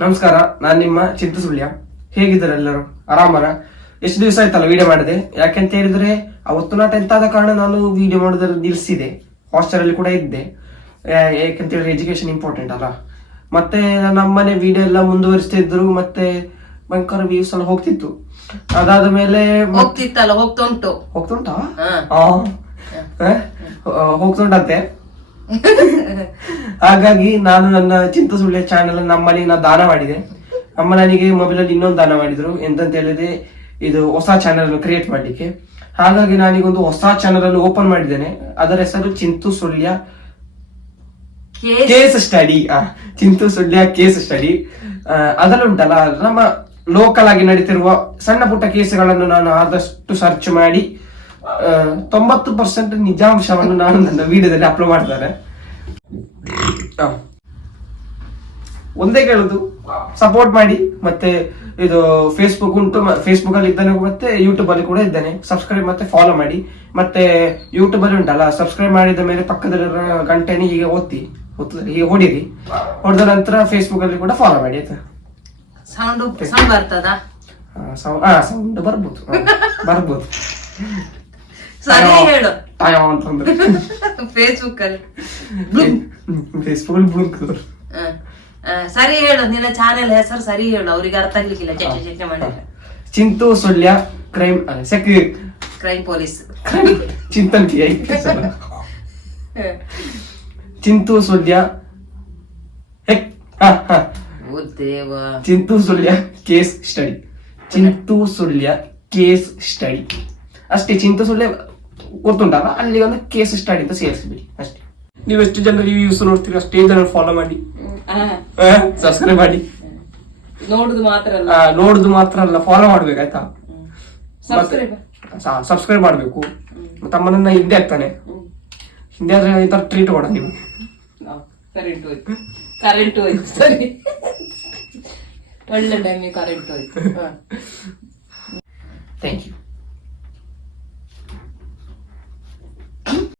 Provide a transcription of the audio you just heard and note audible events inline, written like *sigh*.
ನಮಸ್ಕಾರ ನಾನು ನಿಮ್ಮ ಚಿಂತು ಸುಳ್ಯ. ಹೇಗಿದ್ದಾರೆ ಎಲ್ಲರೂ ಆರಾಮರ? ಎಷ್ಟು ದಿವಸ ಆಯ್ತಲ್ಲ ವಿಡಿಯೋ ಮಾಡಿದೆ? ಯಾಕೆಂತ ಹೇಳಿದ್ರೆ ಅವತ್ತು ನಾ ಟೆಂತ್ ಆದ ಕಾರಣ ನಾನು ವಿಡಿಯೋ ಮಾಡೋದ್ರ ನಿಲ್ಸಿದೆ ಹಾಸ್ಟೆಲ್ ಅಲ್ಲಿ ಕೂಡ ಇದ್ದೆ. ಯಾಕೆಂತ ಹೇಳಿದ್ರೆ ಎಜುಕೇಶನ್ ಇಂಪಾರ್ಟೆಂಟ್ ಅಲ್ಲ. ಮತ್ತೆ ನಮ್ಮನೆ ವಿಡಿಯೋ ಎಲ್ಲ ಮುಂದುವರಿಸ್ತಾ ಇದ್ರು ಮತ್ತೆ ಭಯಂಕರ ವ್ಯೂಸ್ ಎಲ್ಲ ಹೋಗ್ತಿತ್ತು. ಅದಾದ ಮೇಲೆ ಹೋಗ್ತಿತ್ತಲ್ಲ ಹೋಗ್ತಾ ಉಂಟು ಹೋಗ್ತಾ ಉಂಟಾ ಆ. ಹ? *laughs* ಹಾಗಾಗಿ ನಾನು ನನ್ನ ಚಿಂತ ಸುಳ್ಳೆ ಚಾನೆಲ್ ನಮ್ಮಲ್ಲಿ ನಾ ದಾನ ಮಾಡಿದೆ. ಅಮ್ಮ ನನಗೆ ಮೊಬೈಲ್ ಅಲ್ಲಿ ಇನ್ನೊಂದು ದಾನ ಮಾಡಿದ್ರು. ಎಂತಂತ ಹೇಳಿದ್ರೆ ಇದು ಹೊಸ ಚಾನೆಲ್ ಅನ್ನು ಕ್ರಿಯೇಟ್ ಮಾಡ್ಲಿಕ್ಕೆ. ಹಾಗಾಗಿ ನಾನೀಗೊಂದು ಹೊಸ ಚಾನೆಲ್ ಅನ್ನು ಓಪನ್ ಮಾಡಿದ್ದೇನೆ. ಅದರ ಹೆಸರು Chintu Sullia case study. Chintu Sullia case study. ಅದರಲ್ಲಿ ಉಂಟಲ್ಲ ನಮ್ಮ ಲೋಕಲ್ ಆಗಿ ನಡೀತಿರುವ ಸಣ್ಣ ಪುಟ್ಟ ಕೇಸ್ಗಳನ್ನು ನಾನು ಆದಷ್ಟು ಸರ್ಚ್ ಮಾಡಿ ತೊಂಬತ್ತು ಪರ್ಸೆಂಟ್ ನಿಜಾಂಶವನ್ನು ನಾನು ನನ್ನ ವಿಡಿಯೋದಲ್ಲಿ ಅಪ್ಲೋಡ್ ಮಾಡ್ತಾರೆ. ಒಂದೇ ಕೇಳುದು. ಸಪೋರ್ಟ್ ಮಾಡಿ ಮತ್ತೆ ಇದು ಫೇಸ್ಬುಕ್ ಉಂಟು ಫೇಸ್ಬುಕ್ ಅಲ್ಲಿ ಇದ್ದಾನೆ ಮತ್ತೆ ಯೂಟ್ಯೂಬ್ ಅಲ್ಲಿ ಕೂಡ ಇದ್ದಾನೆ. ಸಬ್ಸ್ಕ್ರೈಬ್ ಮತ್ತೆ ಫಾಲೋ ಮಾಡಿ. ಮತ್ತೆ ಯೂಟ್ಯೂಬ್ ಅಲ್ಲಿ ಉಂಟಲ್ಲ ಸಬ್ಸ್ಕ್ರೈಬ್ ಮಾಡಿದ ಮೇಲೆ ಪಕ್ಕದಲ್ಲಿರೋ ಗಂಟೆನಿ ಹೀಗೆ ಒತ್ತಿ ಹೀಗೆ ಹೊಡಿರಿ ಹೊಡೆದ ನಂತರ ಫೇಸ್ಬುಕ್ ಅಲ್ಲಿ ಕೂಡ ಫಾಲೋ ಮಾಡಿ ಆಯ್ತಾ? ಸೌಂಡ್ ಸೌಂಡ್ ಬರ್ತದ? ಸೌಂಡ್ ಬರ್ಬೋದು. ಬರ್ಬೋದು. ಸರಿ ಹೇಳು. ಅಂತಂದ್ರೆ. ಫೇಸ್ಬುಕ್ ಅಲ್ಲಿ. ಫೇಸ್ಬುಕ್ ಅಲ್ಲಿ ಬುರ್ಕ್ ಹ. ಹ, ಸರಿ ಹೇಳು ನಿನ್ನ ಚಾನೆಲ್ ಹೆಸರು ಸರಿ ಹೇಳು ಅವ್ರಿಗೆ ಅರ್ಥ ಆಗ್ಲಿಕ್ಕಿಲ್ಲ ಚರ್ಚೆ ಚರ್ಚೆ ಮಾಡಿದ್ರೆ. Chintu Sullia crime ಸೆಕ್ಯೂ crime police Chintan P I Chintu Sullia ಹೆಕ್ ಹ, ಹ. ಓ ದೇವ Chintu Sullia case study Chintu Sullia case study ಅಷ್ಟೇ ಚಿಂತು ಸುಳ್ಯ ಗೊತ್ತುಂಟಲ್ಲ ಅಲ್ಲಿ ಒಂದು ಕೇಸ್ ಸ್ಟಡಿ ಅಂತ ಸೇರಿಸ್ಬಿಡಿ ಅಷ್ಟೇ. ನೀವು ಎಷ್ಟು ಜನ ರಿವ್ಯೂಸ್ ನೋಡ್ತೀರಿ ಅಷ್ಟೇ ಜನ ಫಾಲೋ ಮಾಡಿ. ಸಬ್ಸ್ಕ್ರೈಬ್ ಮಾಡಿ. ನೋಡುದು ಮಾತ್ರ ಅಲ್ಲ. ನೋಡುದು ಮಾತ್ರ ಅಲ್ಲ ಫಾಲೋ ಮಾಡ್ಬೇಕಾಯ್ತಾ ಸಬ್ಸ್ಕ್ರೈಬ್ ಸಬ್ಸ್ಕ್ರೈಬ್ ಮಾಡ್ಬೇಕು. ತಮ್ಮನನ್ನ ಹಿಂದೆ ಆಗ್ತಾನೆ ಹಿಂದೆ ಆದ್ರೆ ಈ ತರ ಟ್ರೀಟ್ ಕೊಡ ನೀವು. ಕರೆಂಟ್ ಹೋಯ್ತು ಕರೆಂಟ್ ಹೋಯ್ತು ಸರಿ. ಒಳ್ಳೆ ಟೈಮ್ ಕರೆಂಟ್ ಹೋಯ್ತು ಥ್ಯಾಂಕ್ ಯು